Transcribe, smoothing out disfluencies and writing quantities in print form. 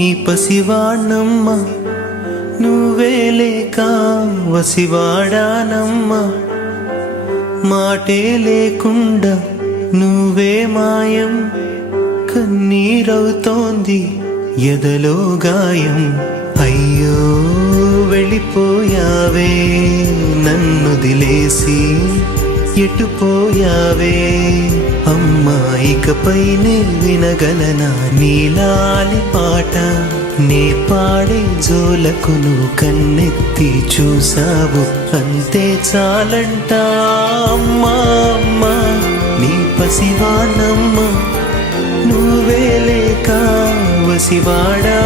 నీ పసివాణమ్మ నువ్వే లేక వసివాడానమ్మా మాటే లేకుండా నువ్వే మాయం కన్నీరవుతోంది ఎదలో గాయం అయ్యో వెళ్ళిపోయావే నన్నుదిలేసి ఎటుపోయావే అమ్మా ఇకపై నే వినగలనా నీలాలి పాట నే పాడే జోలకు నువ్వు కన్నెత్తి చూసావు అంతే చాలంట అమ్మా అమ్మా నీ పసివాణమ్మ నువ్వే లేక వసివాడా